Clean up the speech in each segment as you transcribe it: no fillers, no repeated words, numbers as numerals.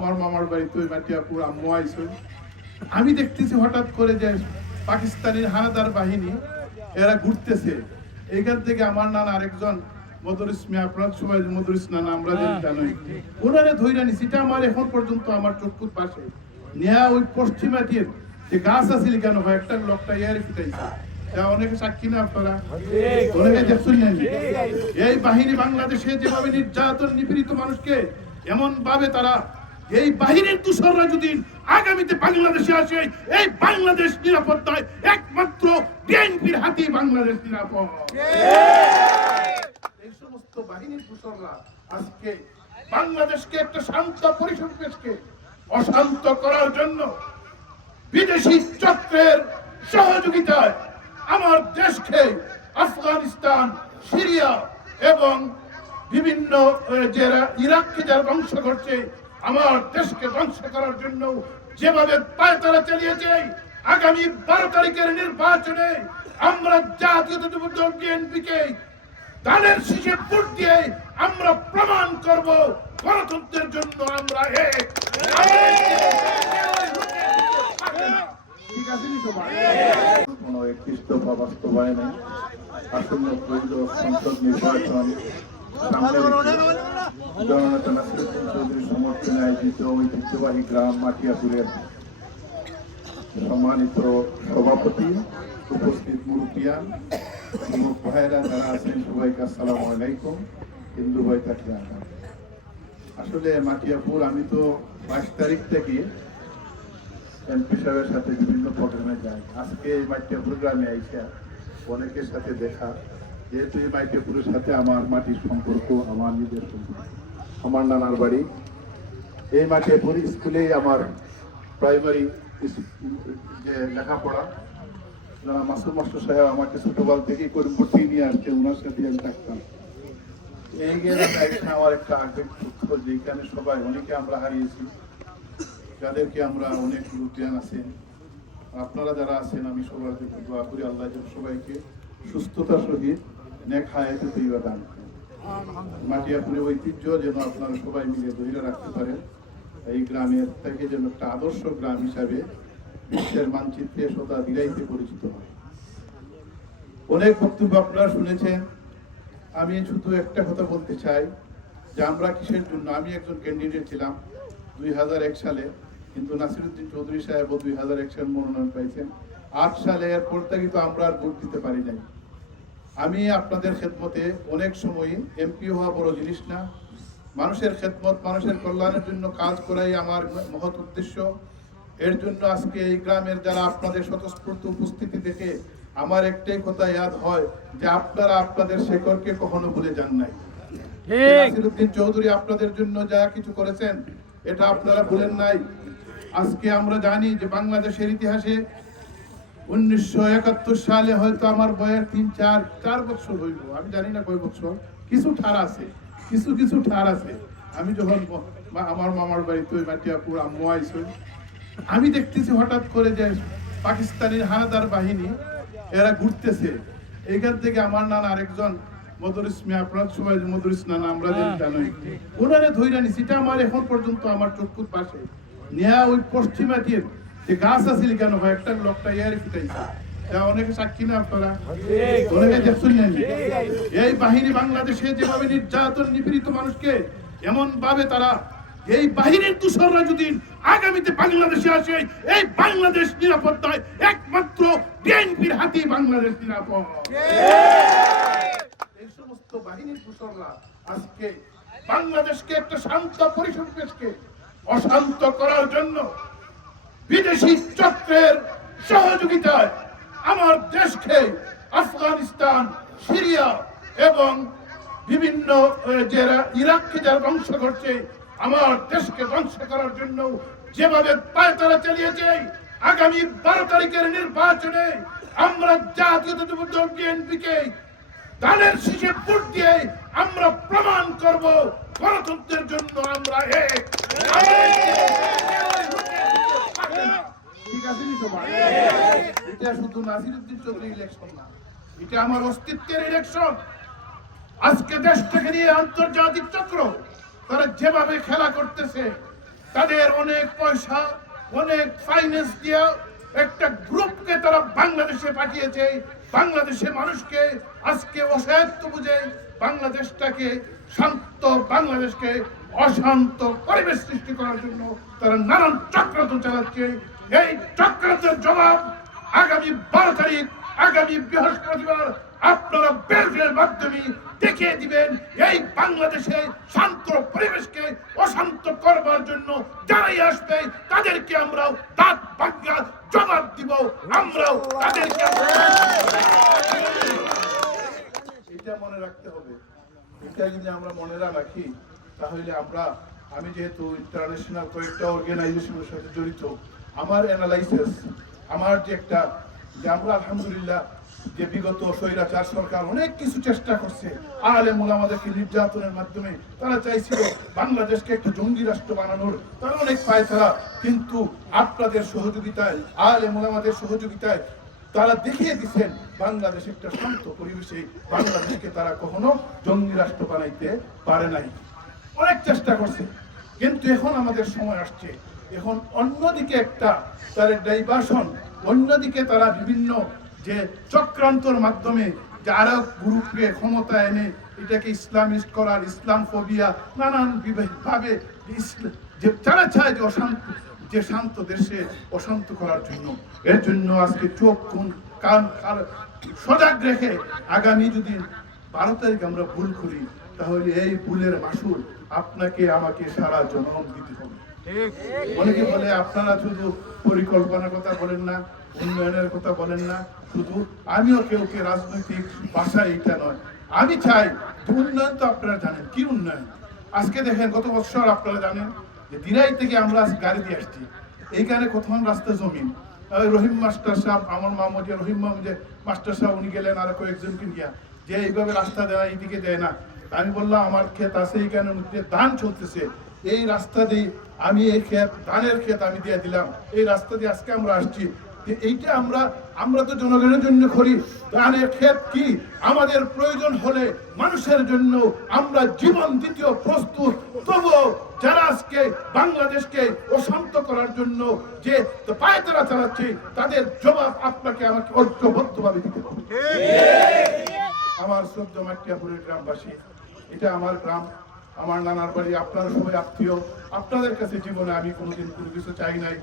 আমার মামার বাড়িতে ওই মাটিয়াপুর আম্মু আইসো। আমি দেখতেছি হঠাৎ করে যে পাকিস্তানের হানাদার বাহিনী এরা ঘুরতেছে। এইখান থেকে আমার নানা আরেকজন মদরিস মিয়া, আপনার সবাই মদরিস নানা আমরা জানি, ওনারে ধইরা নিছি। এটা আমার এখন পর্যন্ত আমার চক্ষুর পাশে নিয়া ওই পশ্চিমাটির যে গাছ আছিল কেন হয় একটা লোকটা ইয়ারে ফিটাইছে। অনেকে সাক্ষী না আপনারা, অনেকে দেখছেন। এই বাহিনী বাংলাদেশে যেভাবে নির্যাতন নিপীড়িত মানুষকে এমন ভাবে তারা, এই বাহিনীর দূষণরা যদি আগামীতে বাংলাদেশে আসে, এই বাংলাদেশ নিরাপদ নয়, একমাত্র বিএনপির হাতে বাংলাদেশ নিরাপদ। এই সমস্ত বাহিনীর দূষণরা আজকে বাংলাদেশকে একটা শান্ত পরিবেশকে অশান্ত করার জন্য বিদেশি চক্রের সহযোগিতায় আমার দেশকে আফগানিস্তান, সিরিয়া এবং বিভিন্ন যারা ইরাককে যারা ধ্বংস করছে, আমার দেশকে ধ্বংস করার জন্য যেভাবে পায়তারা চালিয়েছে, আগামী 12 তারিখের নির্বাচনে আমরা জাতীয়তাবাদী দল বিএনপিকে ধানের শীষে ভোট দিয়ে আমরা প্রমাণ করব গণতন্ত্রের জন্য আমরা এক। ঠিক আছে নি সবাই? কোনো একটি বাস্তবায়নে আসন্ন সংসদ নির্বাচন জননেতা নাসিরউদ্দিন চৌধুরীর সমর্থনে আয়োজিত ঐতিহ্যবাহী গ্রাম মাটিয়াপুরের সম্মানিত সভাপতি, উপস্থিত মুরব্বিয়ান, যুবক ভাইরা যারা আছেন, সবাইকে আসসালামু আলাইকুম। হিন্দু ভাই থাকলে আসলে মাটিয়াপুর আমি তো 22 তারিখ থেকে এমপি সাহেবের সাথে বিভিন্ন প্রোগ্রামে যাই। আজকে এই মাটিয়াপুর গ্রামে আইসা অনেকের সাথে দেখা, যেহেতু এই মাটিয়াপুরের সাথে আমার মাটির সম্পর্ক, আমার নিজের সম্পর্ক, আমার নানার বাড়ি এই মাটিয়াপুর স্কুলেই আমার প্রাইমারি যে লেখাপড়া, যারা মাসুদ মাস্টার সাহেব আমাকে ছোটবেল থেকেই করিমপুর নিয়ে আসছে, ওনার সাথে আমি থাকতাম। এই গ্রামে আমার একটা আবেগ দুঃখ, যেখানে সবাই অনেকে আমরা হারিয়েছি, যাদেরকে আমরা অনেক লুটিয়ান আছেন, আপনারা যারা আছেন, আমি সবার জন্য দোয়া করি আল্লাহ যেন সবাইকে সুস্থতার সহিত নেক হায়াতে তৈবা দান করেন। মাটিয়াপুরের ঐতিহ্য যেন আপনারা সবাই মিলে ধরে রাখতে পারেন। এই গ্রামের থেকে যেন একটা আদর্শ গ্রাম হিসাবে বিশ্বের মানচিত্রে সদা দিরাইতে পরিচিত হয়। অনেক বক্তব্য আপনারা শুনেছেন। আমি শুধু একটা কথা বলতে চাই যে আমরা কিসের জন্য, আমি একজন ক্যান্ডিডেট ছিলাম 2001 সালে, কিন্তু নাসিরউদ্দিন চৌধুরী সাহেব 2001 সালে মনোনয়ন পাইছেন। 8 সালে এরপর থেকে তো আমরা আর ভোট দিতে পারি নাই। আমি আপনাদের খেদমতে অনেক সময়, এমপি হওয়া বড় জিনিস না, মানুষের খেদমত, মানুষের কল্যাণের জন্য কাজ করাই আমার মহৎ উদ্দেশ্য। এর জন্য আজকে এই গ্রামের যারা আপনাদের স্বতঃস্ফূর্ত উপস্থিতি দেখে আমার একটাই কথা ইয়াদ হয় যে আপনারা আপনাদের শেকড়কে কখনো ভুলে যান নাই। নাসিরউদ্দিন চৌধুরী আপনাদের জন্য যা কিছু করেছেন এটা আপনারা ভুলেন নাই। আজকে আমরা জানি যে বাংলাদেশের ইতিহাসে 1971 সালে হয়তো আমার বয়স 3-4 বছর হইব, আমি জানি না কয় বছর, কিছু ঠার আছে, কিছু ঠার আছে। আমি যখন আমার মামার বাড়িতে ওই মাটিয়াপুর আম্মু আইসো, আমি দেখতেছি হঠাৎ করে যে পাকিস্তানের হানাদার বাহিনী এরা ঘুরতেছে। এইখান থেকে আমার নানা আরেকজন মদরিস মিয়া, আপনার সবাই মদরিস নানা আমরা জানি, ওনারে ধইরা নিছি। এটা আমার এখন পর্যন্ত আমার চক্ষুর পাশে নিয়া ওই পশ্চিমাটির যে গাছ আছিল কেন হয় একটা লোকটা ইয়ারে ফিটাইছে। অনেকে সাক্ষী না আপনারা, অনেকে দেখছেন। এই বাহিনী বাংলাদেশে যেভাবে নির্যাতন নিপীড়িত মানুষকে এমন ভাবে তারা, এই বাহিনীর দূষণরা যদি আগামীতে বাংলাদেশে আসে, এই বাংলাদেশ নিরাপদ নয়, একমাত্র বিএনপির হাতে বাংলাদেশ নিরাপদ। এই সমস্ত বাহিনীর দূষণরা আজকে বাংলাদেশকে একটা শান্ত পরিবেশকে অশান্ত করার জন্য বিদেশি চক্রের সহযোগিতায় আমার দেশকে আফগানিস্তান, সিরিয়া এবং বিভিন্ন যারা ইরাককে যারা ধ্বংস করছে, আমার দেশকে ধ্বংস করার জন্য যেভাবে পায়তারা চালিয়েছে, আগামী 12 তারিখের নির্বাচনে আমরা জাতীয়তাবাদী দল বিএনপিকে ধানের শীষে ভোট দিয়ে আমরা প্রমাণ করব গণতন্ত্রের জন্য আমরা এক। ঠিক আছে নি সবাই? এটা শুধু নাসিরউদ্দিন চৌধুরী ইলেকশন না, এটা আমার অস্তিত্বের ইলেকশন। আজকে দেশটাকে নিয়ে আন্তর্জাতিক চক্র তারা যেভাবে খেলা করতেছে, তাদের অনেক পয়সা, অনেক ফাইন্যান্স দিয়ে একটা গ্রুপকে তারা বাংলাদেশে পাঠিয়েছে। বাংলাদেশের মানুষকে আজকে অসায়ত্ত বুঝে বাংলাদেশটাকে শান্ত, বাংলাদেশকে অশান্ত পরিবেশ সৃষ্টি করার জন্য তারা নানান চক্রান্ত চালাচ্ছে। এই চক্রান্তের জবাব আগামী 12 তারিখ, আগামী বৃহস্পতিবার আপনারা বেলফের মাধ্যমে দেখিয়ে দিবেন এই বাংলাদেশে শান্ত পরিবেশকে অশান্ত করবার জন্য যারাই আসবে তাদেরকে আমরাও দাঁত ভাঙা জবাব দিব। আমরাও তাদেরকে এটা মনে রাখতে হবে। এটা যদি আমরা মনে না রাখি তাহলে আমি যেহেতু ইন্টারন্যাশনাল কয়েকটা অর্গানাইজেশনের সাথে জড়িত, আমার অ্যানালাইসিস, আমার যে আমরা আলহামদুলিল্লাহ যে বিগত স্বৈরাচার সরকার অনেক কিছু চেষ্টা করছে আলেম ওলামাদেরকে নির্যাতনের মাধ্যমে, তারা চাইছিল বাংলাদেশকে একটা জঙ্গি রাষ্ট্র বানানোর, তারা অনেক পায় তারা, কিন্তু আপনাদের সহযোগিতায়, আলেম ওলামাদের সহযোগিতায় তারা দেখিয়ে দিচ্ছেন বাংলাদেশ একটা শান্ত পরিবেশে বাংলাদেশকে তারা কখনো জঙ্গি রাষ্ট্র বানাইতে পারে নাই। অনেক চেষ্টা করছে, কিন্তু এখন আমাদের সময় আসছে। এখন অন্যদিকে একটা তার ডাইভার্সন, অন্যদিকে তারা বিভিন্ন যে চক্রান্তর মাধ্যমে যারা গ্রুপকে ক্ষমতা এনে এটাকে ইসলামিস্ট করার, ইসলাম ফোবিয়া নানান ভাবে যে তারা চায় যে শান্ত দেশে অশান্ত করার জন্য। এর জন্য আজকে চোখ কান সজাগ রেখে আগামী যদি 12 তারিখ আমরা ভুল করি তাহলে এই ভুলের মাসুল আপনাকে আমাকে সারা জনম দিতে হবে। অনেকে বলে আপনারা শুধু পরিকল্পনার কথা বলেন না, উন্নয়নের কথা বলেন না, শুধু আমিও কেউ রাজনৈতিক ভাষা এটা নয়। আমি চাই উন্নয়ন, তো আপনারা জানেন কি উন্নয়ন। আজকে দেখেন গত বছর আপনারা জানেন যে দিরাই থেকে আমরা গাড়ি দিয়ে আসছি, এইখানে প্রথম রাস্তা জমিন, রহিম মাস্টার সাহেব, আমার মামা যে রহিম মামুজে মাস্টার সাহেব উনি গেলেন আর কয়েকজনকে নিয়ে যে এইভাবে রাস্তা দেয়, এইদিকে দেয় না। আমি বললাম আমার ক্ষেত আছে এইখানে ধান চলতেছে, এই রাস্তা দিয়ে আমি এই ক্ষেত, ধানের ক্ষেত আমি দিয়ে দিলাম, এই রাস্তা দিয়ে আজকে আমরা আসছি। এইটা আমরা তো জনগণের জন্য করি। ধানের ক্ষেত কি আমাদের প্রয়োজন হলে মানুষের জন্য আমরা জীবন দিতেও প্রস্তুত। তবুও যারা আজকে বাংলাদেশকে অশান্ত করার জন্য যে পায়তারা চালাচ্ছে তাদের জবাব আপনাকে আমাকে ঐক্যবদ্ধভাবে দিতে হবে। আমার শ্রদ্ধা মাটিয়াপুরের গ্রামবাসী, এটা আমার গ্রাম, আমার নানার বাড়ি, আপনারা সবাই আত্মীয়। আপনাদের কাছে জীবনে আমি কোনোদিন কোনো কিছু চাই নাই।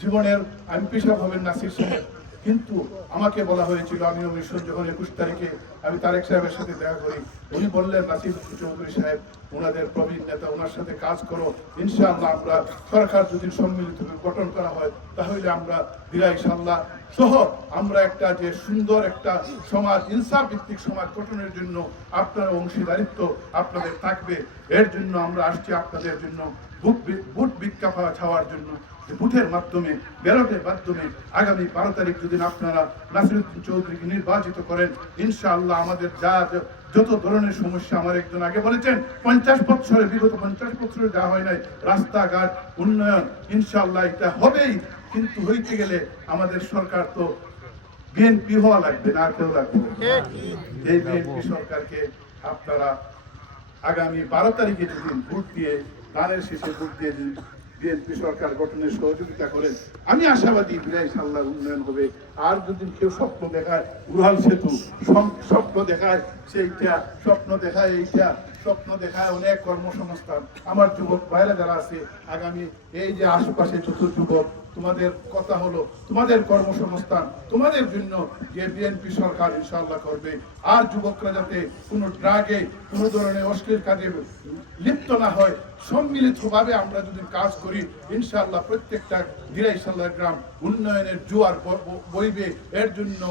জীবনের আমি পেশাব হবেন নাসির সাহেব, কিন্তু আমাকে বলা হয়েছিল, আমি মিশন যখন 21 তারিখে আমি তারেক সাহেবের সাথে দেখা করি, উনি বললেন নাসির চৌধুরী সাহেব ওনাদের প্রবীণ নেতা, ওনার সাথে কাজ করো, ইনশাআল্লাহ আমরা সরকার যদি সম্মিলিত গঠন করা হয় তাহলে আমরা দিলা ইনশাআল্লাহ সহ আমরা একটা যে সুন্দর একটা সমাজ, ইনসাফ ভিত্তিক সমাজ গঠনের জন্য আপনার অংশীদারিত্ব আপনাদের থাকবে। এর জন্য আমরা আসছি আপনাদের জন্য বুট ভিক্ষা ছাওয়ার জন্য। বুথের মাধ্যমে, ব্যালটের মাধ্যমে আগামী 12 তারিখ যদি আপনারা নাসিরউদ্দিন চৌধুরীকে নির্বাচিত করেন, ইনশাআল্লাহ আমাদের যত ধরনের সমস্যা, আমার একজন আগে বলেছেন 50 বছরে, বিগত 50 বছরে যা হয় নাই রাস্তাঘাট উন্নয়ন, ইনশাআল্লাহ এটা হবেই। কিন্তু হইতে গেলে আমাদের সরকার তো বিএনপি হওয়া লাগবে না, আর কেউ লাগবে না। এই বিএনপি সরকারকে আপনারা আগামী 12 তারিখে যদি ভোট দিয়ে, ধানের শেষে ভোট দিয়ে বিএনপি সরকার গঠনের সহযোগিতা করেন, আমি আশাবাদী ইনশাআল্লাহ উন্নয়ন হবে। আর যদি কেউ স্বপ্ন দেখায় উড়াল সেতু, স্বপ্ন দেখায় সেইটা, স্বপ্ন দেখায় এইটা, স্বপ্ন দেখায় অনেক কর্মসংস্থান, আমার যুবক ভাইরা যারা আছে আগামী এই যে আশেপাশে যত যুবক, তোমাদের কথা হলো তোমাদের কর্মসংস্থান, তোমাদের জন্য যে বিএনপি সরকার ইনশাআল্লাহ করবে। আর যুবকরা যাতে কোনো ড্রাগে, কোনো ধরনের অশ্লীল কাজে লিপ্ত না হয়, সম্মিলিতভাবে আমরা যদি কাজ করি ইনশাআল্লাহ প্রত্যেকটা দিরাইশাল্লাহ গ্রাম উন্নয়নের জোয়ার বইবে। এর জন্য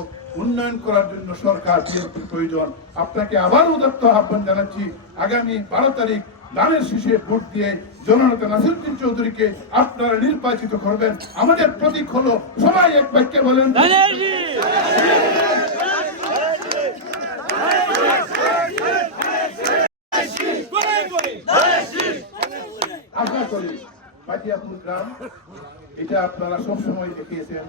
উন্নয়ন করার জন্য সরকার বিএনপির প্রয়োজন। আপনাকে আবার উদাত্ত আহ্বান জানাচ্ছি, আগামী 12 তারিখ ধানের শীষে ভোট দিয়ে জননেতা নাসিরউদ্দিন চৌধুরীকে আপনারা নির্বাচিত করবেন। আমাদের প্রতীক হলো, সবাই এক বাক্যে বলেন, আশা করি মাটিয়াপুর গ্রাম, এটা আপনারা সবসময় দেখিয়েছেন।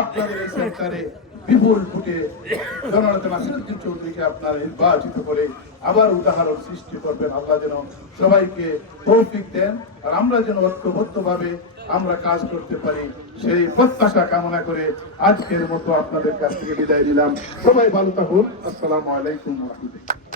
আপনাদের এই সেন্টারে বিপুল ভোটে জননেতা নাসিরউদ্দিন চৌধুরীকে আপনারা নির্বাচিত করে আবার উদাহরণ সৃষ্টি করবেন। আল্লাহ যেন সবাইকে তৌফিক দেন, আর আমরা যেন ঐক্যবদ্ধভাবে আমরা কাজ করতে পারি, সেই প্রত্যাশা কামনা করে আজকের মতো আপনাদের কাছ থেকে বিদায় নিলাম। সবাই ভালো থাকুন। আসসালামু আলাইকুম ওয়া রাহমাতুল্লাহ।